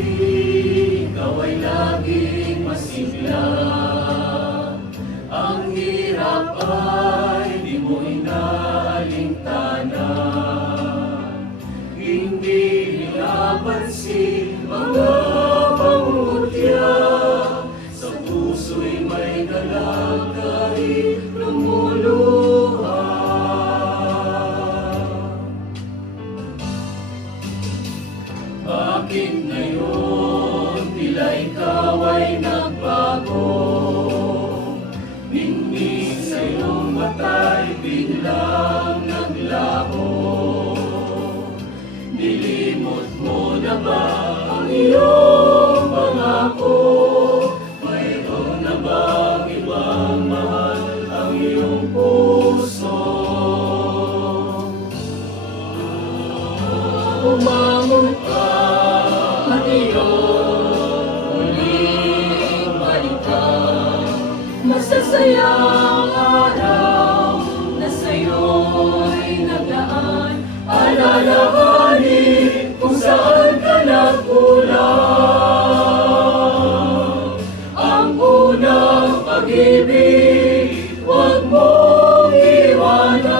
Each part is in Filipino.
ikaw ay laging masigla. Ang hirap ay di mo inaalintana. Hindi pinapansin mga pangungutya. Sa puso'y may dalang kahit lumuluha. Bakit ngayon tila ikaw ay nagbago? Ningning sa iyong mata'y biglang naglaho. Nilimot mo na ba ang iyong pangako? Mayroon na bang ibang mahal ang iyong puso? Umangon ka at iyong muling balikan. Masasayang araw na sa'yo'y nagdaan. Alalahanin kung saan ka nagkulang. Ang unang pag-ibig, huwag mong iwanan.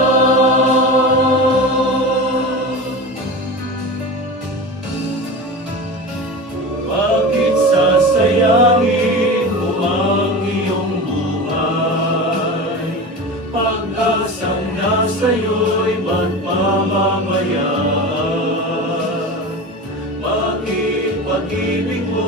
Bakit sasayangin mo ang iyong buhay? Pag-asang nasa'yo'y ba't mamamayaan? Bakit pag-ibig mo